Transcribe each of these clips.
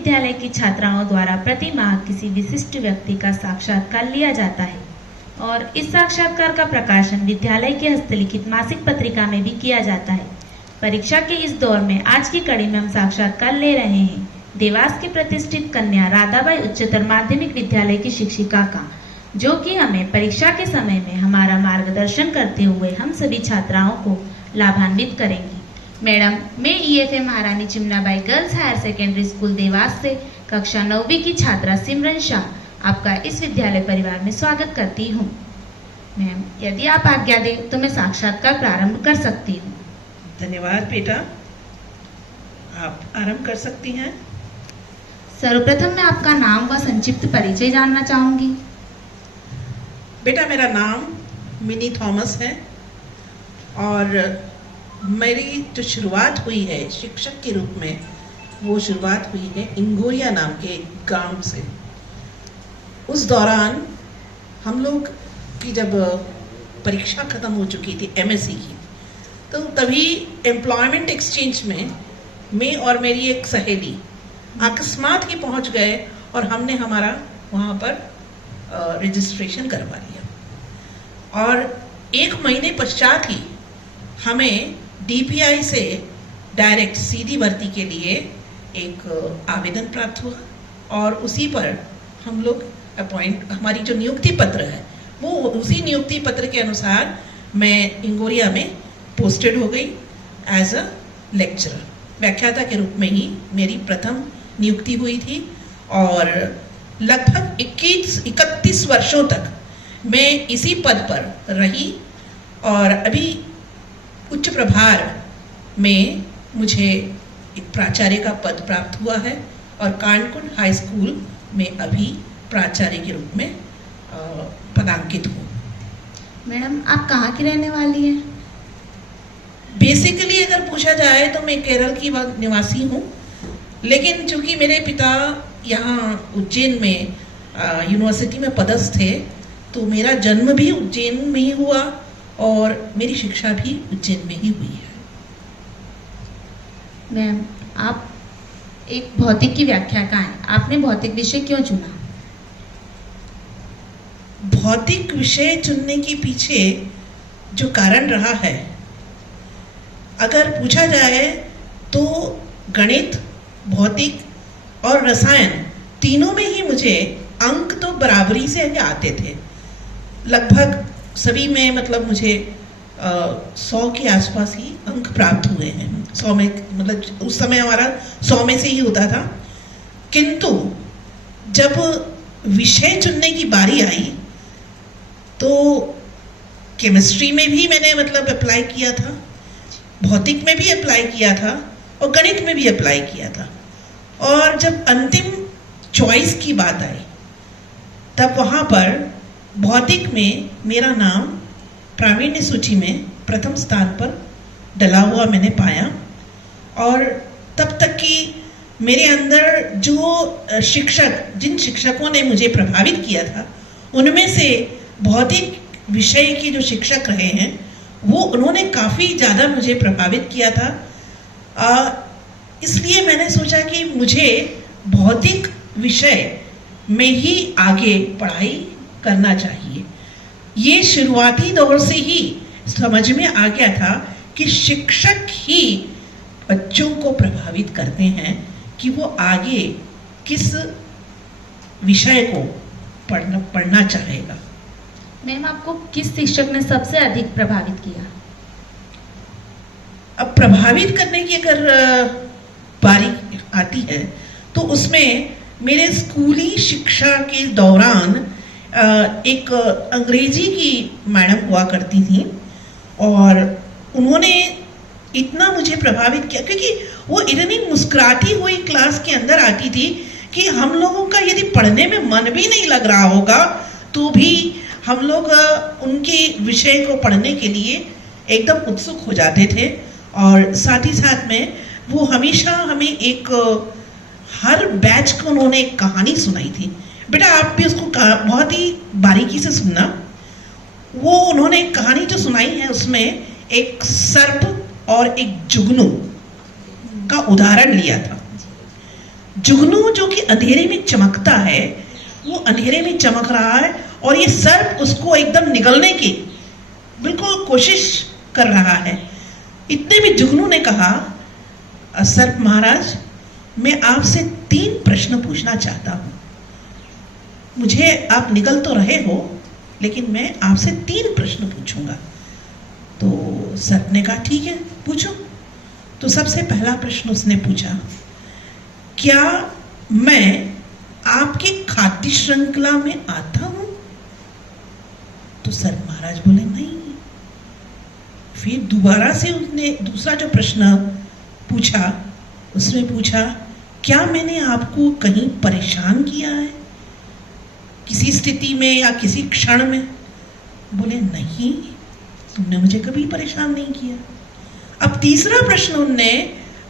विद्यालय की छात्राओं द्वारा प्रति माह किसी विशिष्ट व्यक्ति का साक्षात्कार लिया जाता है और इस साक्षात्कार का प्रकाशन विद्यालय के हस्तलिखित मासिक पत्रिका में भी किया जाता है। परीक्षा के इस दौर में आज की कड़ी में हम साक्षात्कार ले रहे हैं देवास की प्रतिष्ठित कन्या राधाबाई उच्चतर माध्यमिक विद्यालय की शिक्षिका का, जो कि हमें परीक्षा के समय में हमारा मार्गदर्शन करते हुए हम सभी छात्राओं को लाभान्वित करेंगी। मैडम, मैं EFA Maharani Chimnabai girls higher secondary school Dewas से कक्षा 9वीं की छात्रा सिमरन शाह आपका इस विद्यालय परिवार में स्वागत करती हूँ। मैम, यदि आप आज्ञा दें तो मैं साक्षात्कार प्रारंभ कर सकती हूँ। धन्यवाद बेटा, आप आरंभ कर सकती हैं। सर्वप्रथम मैं आपका नाम व संक्षिप्त परिचय जानना चाहूंगी। बेटा, मेरा नाम मिनी थॉमस है और मेरी जो शुरुआत हुई है शिक्षक के रूप में, वो शुरुआत हुई है इंगोरिया नाम के गांव से। उस दौरान हम लोग की जब परीक्षा खत्म हो चुकी थी MSc की, तो तभी एम्प्लॉयमेंट एक्सचेंज में मैं और मेरी एक सहेली अकस्मात ही पहुंच गए और हमने हमारा वहाँ पर रजिस्ट्रेशन करवा लिया और 1 महीने पश्चात ही हमें DPI से डायरेक्ट सीधी भर्ती के लिए एक आवेदन प्राप्त हुआ और उसी पर हम लोग हमारी जो नियुक्ति पत्र है वो उसी नियुक्ति पत्र के अनुसार मैं इंगोरिया में पोस्टेड हो गई एज अ लेक्चरर। व्याख्याता के रूप में ही मेरी प्रथम नियुक्ति हुई थी और लगभग 31 वर्षों तक मैं इसी पद पर रही और अभी उच्च प्रभार में मुझे एक प्राचार्य का पद प्राप्त हुआ है और कानकुंड हाई स्कूल में अभी प्राचार्य के रूप में पदांकित हूँ। मैडम, आप कहाँ की रहने वाली हैं? बेसिकली अगर पूछा जाए तो मैं केरल की निवासी हूँ, लेकिन चूंकि मेरे पिता यहाँ उज्जैन में यूनिवर्सिटी में पदस्थ थे, तो मेरा जन्म भी उज्जैन में ही हुआ और मेरी शिक्षा भी उज्जैन में ही हुई है। मैम, आप एक भौतिक की व्याख्याता हैं, आपने भौतिक विषय क्यों चुना? भौतिक विषय चुनने के पीछे जो कारण रहा है, अगर पूछा जाए तो गणित, भौतिक और रसायन तीनों में ही मुझे अंक तो बराबरी से आते थे। लगभग सभी में मतलब मुझे 100 के आसपास ही अंक प्राप्त हुए हैं। 100 में मतलब उस समय हमारा 100 में से ही होता था। किंतु जब विषय चुनने की बारी आई तो केमिस्ट्री में भी मैंने मतलब अप्लाई किया था, भौतिक में भी अप्लाई किया था और गणित में भी अप्लाई किया था। और जब अंतिम चॉइस की बात आई तब वहाँ पर भौतिक में मेरा नाम प्रावीण्य सूची में प्रथम स्थान पर डला हुआ मैंने पाया और तब तक कि मेरे अंदर जो जिन शिक्षकों ने मुझे प्रभावित किया था, उनमें से भौतिक विषय के जो शिक्षक रहे हैं वो उन्होंने काफ़ी ज़्यादा मुझे प्रभावित किया था। इसलिए मैंने सोचा कि मुझे भौतिक विषय में ही आगे पढ़ाई करना चाहिए। ये शुरुआती दौर से ही समझ में आ गया था कि शिक्षक ही बच्चों को प्रभावित करते हैं कि वो आगे किस विषय को पढ़ना चाहेगा। मैम, आपको किस शिक्षक ने सबसे अधिक प्रभावित किया? अब प्रभावित करने की अगर बारी आती है तो उसमें मेरे स्कूली शिक्षा के दौरान एक अंग्रेजी की मैडम हुआ करती थी और उन्होंने इतना मुझे प्रभावित किया क्योंकि वो इतनी मुस्कुराती हुई क्लास के अंदर आती थी कि हम लोगों का यदि पढ़ने में मन भी नहीं लग रहा होगा तो भी हम लोग उनके विषय को पढ़ने के लिए एकदम उत्सुक हो जाते थे। और साथ ही साथ में वो हमेशा हमें एक हर बैच को उन्होंने एक कहानी सुनाई थी। बेटा, आप भी उसको बहुत ही बारीकी से सुनना। वो उन्होंने एक कहानी जो सुनाई है उसमें एक सर्प और एक जुगनू का उदाहरण लिया था। जुगनू जो कि अंधेरे में चमकता है, वो अंधेरे में चमक रहा है और ये सर्प उसको एकदम निगलने की बिल्कुल कोशिश कर रहा है। इतने में जुगनू ने कहा, सर्प महाराज, मैं आपसे 3 प्रश्न पूछना चाहता हूं। मुझे आप निकल तो रहे हो, लेकिन मैं आपसे 3 प्रश्न पूछूंगा। तो सर्प ने कहा ठीक है, पूछो। तो सबसे पहला प्रश्न उसने पूछा, क्या मैं आपकी खाद्य श्रृंखला में आता हूं? तो सर्प महाराज बोले नहीं। फिर दोबारा से उसने दूसरा जो प्रश्न पूछा, उसने पूछा, क्या मैंने आपको कहीं परेशान किया है किसी स्थिति में या किसी क्षण में? बोले नहीं, तुमने मुझे कभी परेशान नहीं किया। अब तीसरा प्रश्न उनने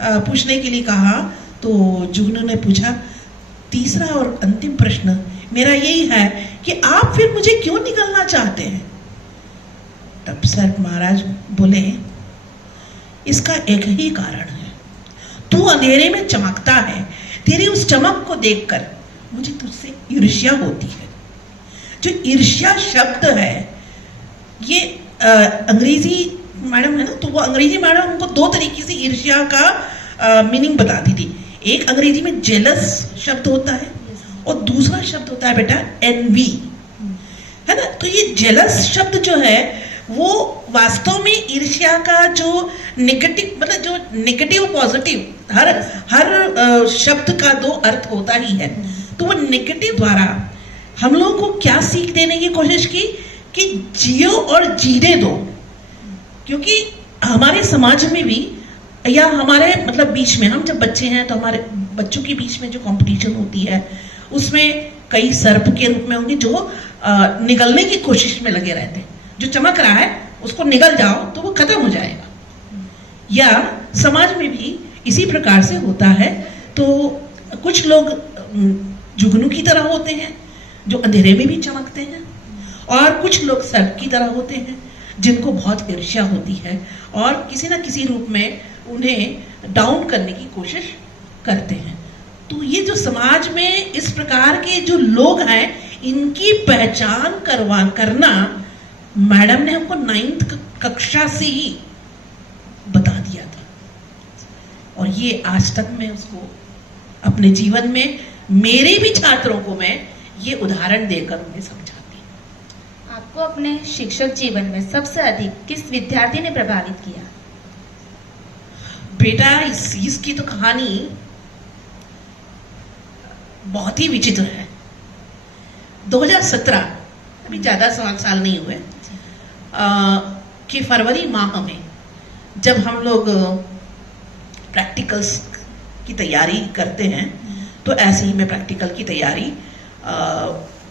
पूछने के लिए कहा, तो जुगनू ने पूछा, तीसरा और अंतिम प्रश्न मेरा यही है कि आप फिर मुझे क्यों निगलना चाहते हैं? तब सर्प महाराज बोले, इसका एक ही कारण है, तू अंधेरे में चमकता है, तेरी उस चमक को देखकर मुझे तुझसे ईर्ष्या होती है। जो ईर्ष्या शब्द है, ये अंग्रेजी मैडम है ना, तो वो अंग्रेजी मैडम हमको 2 तरीके से ईर्ष्या का मीनिंग बताती थी। एक अंग्रेजी में जेलस शब्द होता है और दूसरा शब्द होता है बेटा एनवी, है ना। तो ये जेलस शब्द जो है वो वास्तव में ईर्ष्या का जो नेगेटिव, मतलब जो नेगेटिव पॉजिटिव, हर शब्द का 2 अर्थ होता ही है। तो वो नेगेटिव द्वारा हम लोगों को क्या सीख देने की कोशिश की कि जियो और जीने दो। क्योंकि हमारे समाज में भी या हमारे मतलब बीच में, हम जब बच्चे हैं तो हमारे बच्चों के बीच में जो कंपटीशन होती है उसमें कई सर्प के रूप में होंगे जो निगलने की कोशिश में लगे रहते हैं। जो चमक रहा है उसको निगल जाओ तो वो खत्म हो जाएगा। या समाज में भी इसी प्रकार से होता है। तो कुछ लोग जुगनू की तरह होते हैं जो अंधेरे में भी चमकते हैं, और कुछ लोग सर्प की तरह होते हैं जिनको बहुत ईर्ष्या होती है और किसी ना किसी रूप में उन्हें डाउन करने की कोशिश करते हैं। तो ये जो समाज में इस प्रकार के जो लोग हैं, इनकी पहचान करना मैडम ने हमको 9th कक्षा से ही बता दिया था, और ये आज तक मैं उसको अपने जीवन में, मेरे भी छात्रों को मैं ये उदाहरण देकर उन्हें समझाती हूँ। आपको अपने शिक्षक जीवन में सबसे अधिक किस विद्यार्थी ने प्रभावित किया? बेटा, इसकी तो कहानी बहुत ही विचित्र है। 2017, अभी ज्यादा साल नहीं हुए, कि फरवरी माह में जब हम लोग प्रैक्टिकल्स की तैयारी करते हैं, तो ऐसे ही मैं प्रैक्टिकल की तैयारी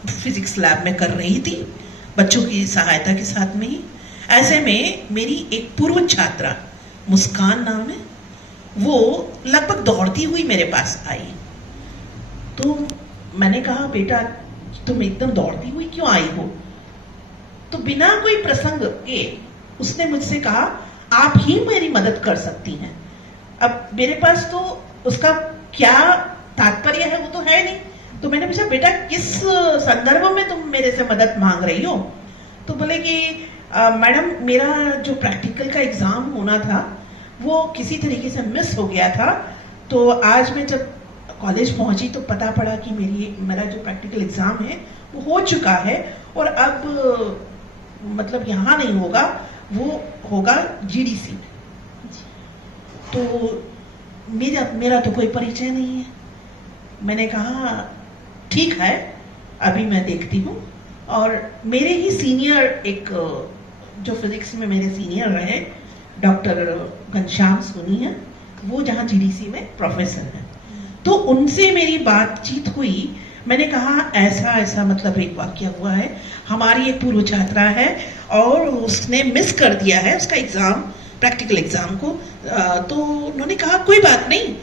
फिजिक्स लैब में कर रही थी, बच्चों की सहायता के साथ में ही। ऐसे में मेरी एक पूर्व छात्रा मुस्कान नाम है, वो लगभग दौड़ती हुई मेरे पास आई। तो मैंने कहा, बेटा तुम एकदम दौड़ती हुई क्यों आई हो? तो बिना कोई प्रसंग के उसने मुझसे कहा, आप ही मेरी मदद कर सकती हैं। अब मेरे पास तो उसका क्या तात्पर्य है वो तो है नहीं। तो मैंने पूछा, बेटा किस संदर्भ में तुम मेरे से मदद मांग रही हो? तो बोले कि मैडम, मेरा जो प्रैक्टिकल का एग्जाम होना था वो किसी तरीके से मिस हो गया था। तो आज मैं जब कॉलेज पहुंची तो पता पड़ा कि मेरा जो प्रैक्टिकल एग्जाम है वो हो चुका है, और अब मतलब यहाँ नहीं होगा, वो होगा जीडीसी में। तो मेरा तो कोई परिचय नहीं है। मैंने कहा ठीक है, अभी मैं देखती हूँ। और मेरे ही सीनियर, एक जो फिजिक्स में मेरे सीनियर रहे, डॉक्टर घनश्याम सोनी है, वो जहाँ जीडीसी में प्रोफेसर हैं, तो उनसे मेरी बातचीत हुई। मैंने कहा ऐसा ऐसा मतलब एक वाक्य हुआ है, हमारी एक पूर्व छात्रा है और उसने मिस कर दिया है उसका एग्जाम, प्रैक्टिकल एग्जाम को। तो उन्होंने कहा कोई बात नहीं,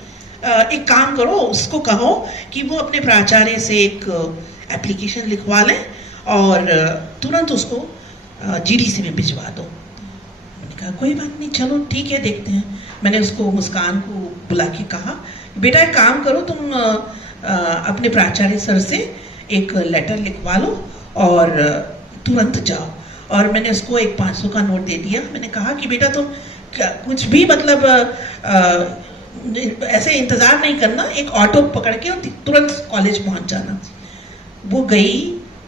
एक काम करो, उसको कहो कि वो अपने प्राचार्य से एक एप्लीकेशन लिखवा लें और तुरंत उसको जीडीसी में भिजवा दो। मैंने कहा कोई बात नहीं, चलो ठीक है, देखते हैं। मैंने उसको, मुस्कान को बुला के कहा बेटा एक काम करो, तुम अपने प्राचार्य सर से एक लेटर लिखवा लो और तुरंत जाओ। और मैंने उसको एक 500 का नोट दे दिया। मैंने कहा कि बेटा तुम कुछ भी मतलब ऐसे इंतजार नहीं करना, एक ऑटो पकड़ के और तुरंत कॉलेज पहुंच जाना। वो गई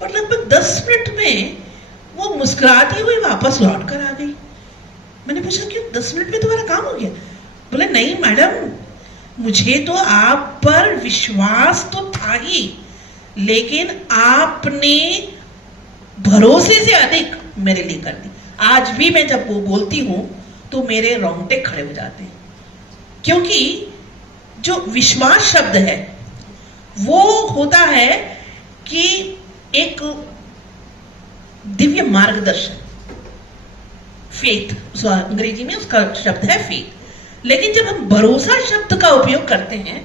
और लगभग 10 मिनट में वो मुस्कुराती हुई वापस लौट कर आ गई। मैंने पूछा क्यों, 10 मिनट में तुम्हारा काम हो गया? बोले नहीं मैडम, मुझे तो आप पर विश्वास तो था ही, लेकिन आपने भरोसे से अधिक मेरे लिए कर दी। आज भी मैं जब वो बोलती हूं तो मेरे रोंगटे खड़े हो जाते हैं, क्योंकि जो विश्वास शब्द है वो होता है कि एक दिव्य मार्गदर्शन, फेथ, अंग्रेजी में उसका शब्द है फेथ। लेकिन जब हम भरोसा शब्द का उपयोग करते हैं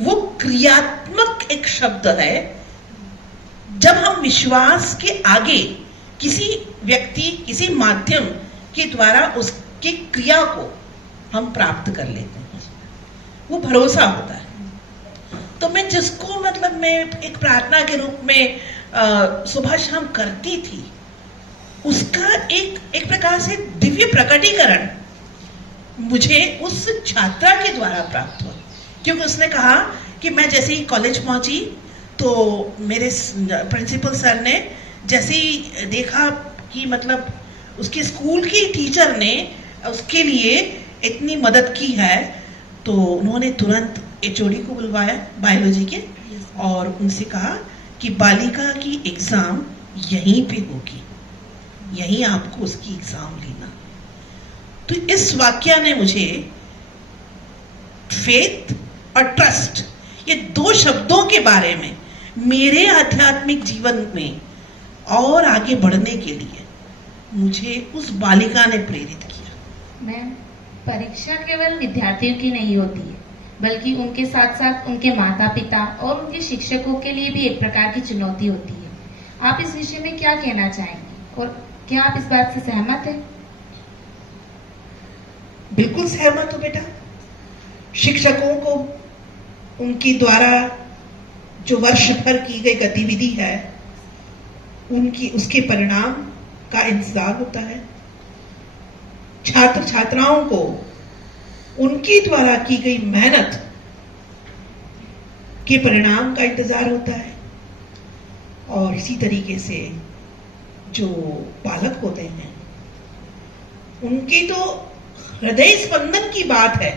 वो क्रियात्मक एक शब्द है। जब हम विश्वास के आगे किसी व्यक्ति, किसी माध्यम के द्वारा उसकी क्रिया को हम प्राप्त कर लेते हैं, वो भरोसा होता है। तो मैं जिसको मतलब मैं एक प्रार्थना के रूप में सुबह शाम करती थी, उसका एक प्रकार से दिव्य प्रकटीकरण मुझे उस छात्रा के द्वारा प्राप्त हुआ। क्योंकि उसने कहा कि मैं जैसे ही कॉलेज पहुंची तो मेरे प्रिंसिपल सर ने जैसे ही देखा कि मतलब उसके स्कूल की टीचर ने उसके लिए इतनी मदद की है, तो उन्होंने तुरंत एचओडी को बुलवाया बायोलॉजी के और उनसे कहा कि बालिका की एग्जाम यहीं पे होगी, यहीं आपको उसकी एग्जाम लेना। तो इस वाक्य ने मुझे फेथ और ट्रस्ट, ये दो शब्दों के बारे में मेरे आध्यात्मिक जीवन में और आगे बढ़ने के लिए मुझे उस बालिका ने प्रेरित किया। मैम, परीक्षा केवल विद्यार्थियों की नहीं होती है, बल्कि उनके साथ साथ उनके माता पिता और उनके शिक्षकों के लिए भी एक प्रकार की चुनौती होती है। आप इस विषय में क्या कहना चाहेंगे और क्या आप इस बात से सहमत हैं? बिल्कुल सहमत हूं बेटा। शिक्षकों को उनके द्वारा जो वर्ष भर की गई गतिविधि है उनकी उसके परिणाम का इंतजार होता है। छात्र छात्राओं को उनके द्वारा की गई मेहनत के परिणाम का इंतजार होता है। और इसी तरीके से जो बालक होते हैं उनकी तो हृदय स्पंदन की बात है।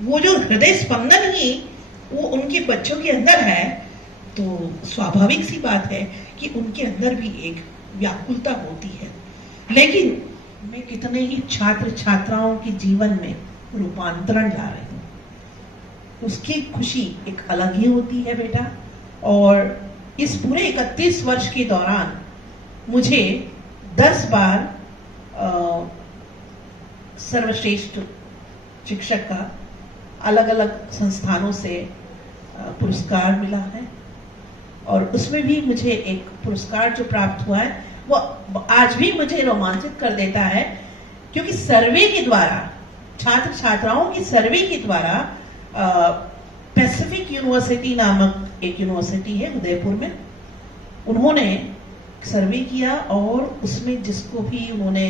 वो जो हृदय स्पंदन ही वो उनके बच्चों के अंदर है, तो स्वाभाविक सी बात है कि उनके अंदर भी एक व्याकुलता होती है। लेकिन मैं कितने ही छात्र छात्राओं के जीवन में रूपांतरण ला रही हूँ, उसकी खुशी एक अलग ही होती है बेटा। और इस पूरे 31 वर्ष के दौरान मुझे 10 बार सर्वश्रेष्ठ शिक्षक का अलग अलग संस्थानों से पुरस्कार मिला है। और उसमें भी मुझे एक पुरस्कार जो प्राप्त हुआ है वो आज भी मुझे रोमांचित कर देता है, क्योंकि सर्वे के द्वारा, छात्र छात्राओं की सर्वे के द्वारा पैसिफिक यूनिवर्सिटी नामक एक यूनिवर्सिटी है उदयपुर में, उन्होंने सर्वे किया और उसमें जिसको भी उन्होंने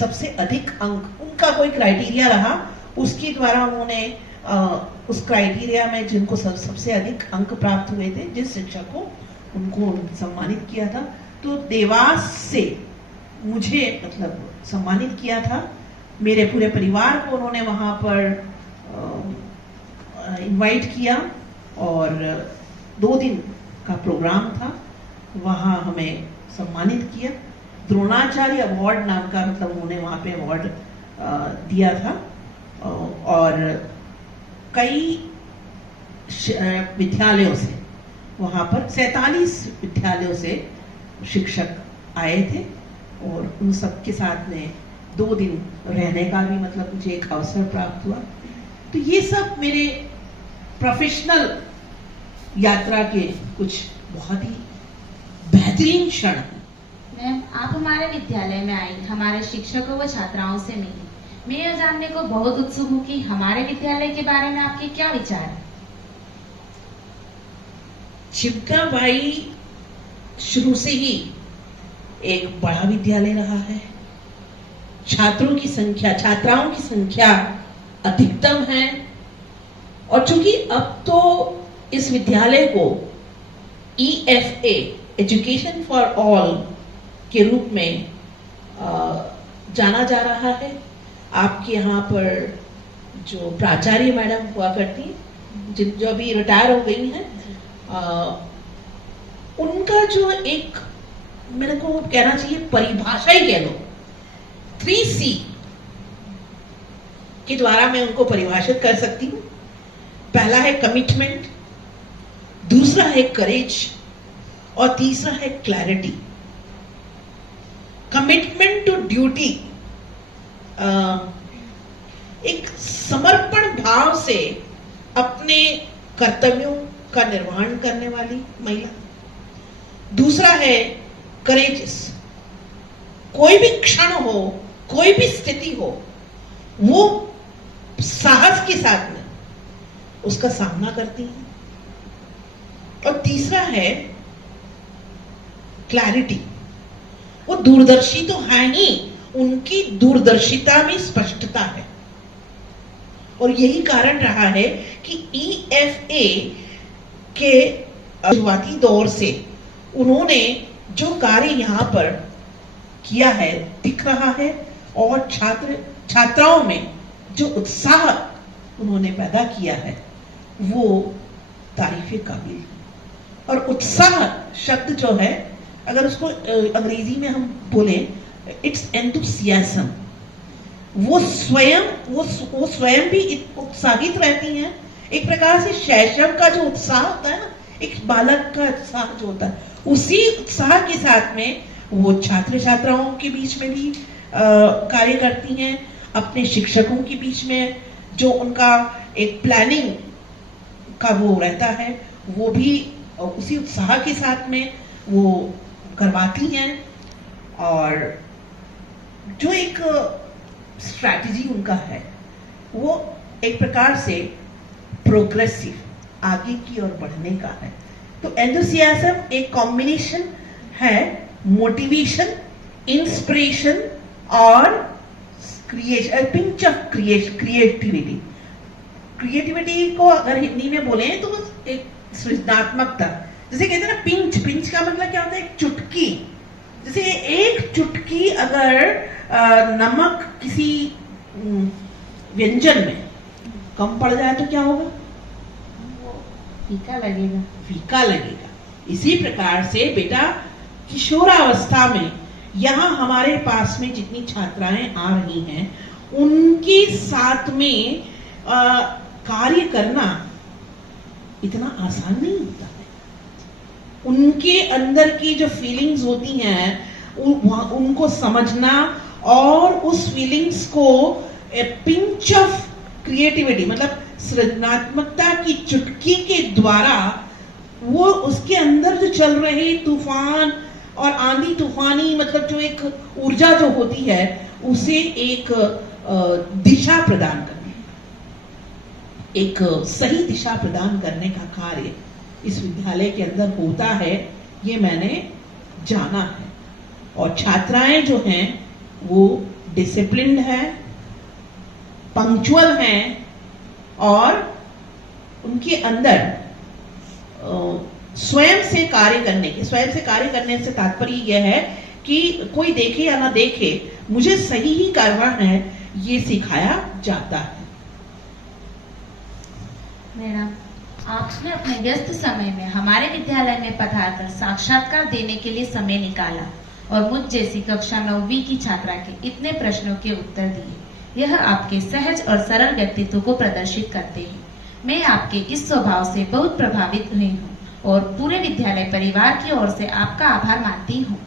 सबसे अधिक अंक, उनका कोई क्राइटेरिया रहा, उसके द्वारा उन्होंने उस क्राइटेरिया में जिनको सबसे अधिक अंक प्राप्त हुए थे, जिस शिक्षक को, उनको सम्मानित किया था। तो देवास से मुझे मतलब सम्मानित किया था। मेरे पूरे परिवार को उन्होंने वहां पर इनवाइट किया और 2 दिन का प्रोग्राम था, वहां हमें सम्मानित किया। द्रोणाचार्य अवार्ड नाम का मतलब उन्होंने वहां पे अवार्ड दिया था। और कई विद्यालयों से, वहां पर 47 विद्यालयों से शिक्षक आए थे और उन सबके साथ में 2 दिन रहने का भी मतलब मुझे एक अवसर प्राप्त हुआ। तो ये सब मेरे प्रोफेशनल यात्रा के कुछ बहुत ही बेहतरीन क्षण हैं। मैम, आप हमारे विद्यालय में आई, हमारे शिक्षकों व छात्राओं से मिली, मैं यह जानने को बहुत उत्सुक हूँ कि हमारे विद्यालय के बारे में आपके क्या विचार हैं? चिमटाबाई शुरू से ही एक बड़ा विद्यालय रहा है। छात्राओं की संख्या अधिकतम है, और चूंकि अब तो इस विद्यालय को EFA एजुकेशन फॉर ऑल के रूप में जाना जा रहा है। आपके यहाँ पर जो प्राचार्य मैडम हुआ करती हैं, जो अभी रिटायर हो गई हैं, उनका जो एक, मेरे को कहना चाहिए परिभाषा ही कह लो, 3C के द्वारा मैं उनको परिभाषित कर सकती हूँ। पहला है कमिटमेंट, दूसरा है करेज, और तीसरा है क्लैरिटी। कमिटमेंट टू ड्यूटी, एक समर्पण भाव से अपने कर्तव्यों का निर्वहन करने वाली महिला। दूसरा है करेजियस, कोई भी क्षण हो, कोई भी स्थिति हो, वो साहस के साथ में उसका सामना करती है। और तीसरा है क्लैरिटी, वो दूरदर्शी तो है ही, उनकी दूरदर्शिता में स्पष्टता है। और यही कारण रहा है कि EFA के शुरुआती दौर से उन्होंने जो कार्य यहाँ पर किया है दिख रहा है, और छात्राओं में जो उत्साह उन्होंने पैदा किया है वो तारीफे काबिल है। और उत्साह शब्द जो है, अगर उसको अंग्रेजी में हम बोले, इट्स एंथुसियाज्म। वो स्वयं भी उत्साहित रहती हैं। एक प्रकार से शैशव का जो उत्साह होता है ना, एक बालक का उत्साह जो होता है, उसी उत्साह के साथ में वो छात्र छात्राओं के बीच में भी कार्य करती हैं। अपने शिक्षकों के बीच में जो उनका एक प्लानिंग का वो रहता है, वो भी उसी उत्साह के साथ में वो करवाती हैं। और जो एक स्ट्रैटेजी उनका है, वो एक प्रकार से प्रोग्रेसिव, आगे की ओर बढ़ने का है। तो एंथुसियाज्म एक कॉम्बिनेशन है मोटिवेशन, इंस्पिरेशन और creation, pinch of creativity. Creativity को अगर हिंदी में बोले तो बस एक सृजनात्मकता, जैसे कहते हैं ना पिंच का मतलब क्या होता है, एक चुटकी। जैसे एक चुटकी अगर नमक किसी व्यंजन में कम पड़ जाए तो क्या होगा, फीका लगेगा। इसी प्रकार से बेटा किशोरावस्था में यहाँ हमारे पास में जितनी छात्राएं आ रही हैं, उनके साथ में कार्य करना इतना आसान नहीं होता है। उनके अंदर की जो फीलिंग्स होती हैं उनको समझना, और उस फीलिंग्स को पिंच ऑफ क्रिएटिविटी मतलब सृजनात्मकता की चुटकी के द्वारा वो उसके अंदर जो चल रहे तूफान और आंधी तूफानी मतलब जो एक ऊर्जा जो होती है, उसे एक दिशा प्रदान करने, एक सही दिशा प्रदान करने का कार्य इस विद्यालय के अंदर होता है, ये मैंने जाना है। और छात्राएं जो हैं वो डिसिप्लिन्ड हैं, पंक्चुअल हैं, और उनके अंदर स्वयं से कार्य करने से तात्पर्य यह है कि कोई देखे या ना देखे, मुझे सही ही करना है, ये सिखाया जाता है। मैडम, आपने अपने व्यस्त समय में हमारे विद्यालय में पधारकर साक्षात्कार देने के लिए समय निकाला और मुझ जैसी कक्षा 9वीं की छात्रा के इतने प्रश्नों के उत्तर दिए। यह आपके सहज और सरल व्यक्तित्व को प्रदर्शित करते हैं। मैं आपके इस स्वभाव से बहुत प्रभावित हुई हूँ और पूरे विद्यालय परिवार की ओर से आपका आभार मानती हूँ।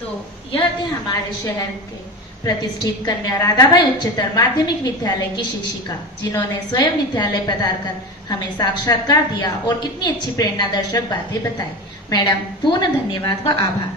तो यह थे हमारे शहर के प्रतिष्ठित कन्या राधाबाई उच्चतर माध्यमिक विद्यालय की शिक्षिका, जिन्होंने स्वयं विद्यालय पधारकर हमें साक्षात्कार दिया और इतनी अच्छी प्रेरणादर्शक बातें बताई। मैडम, पूर्ण धन्यवाद व आभार।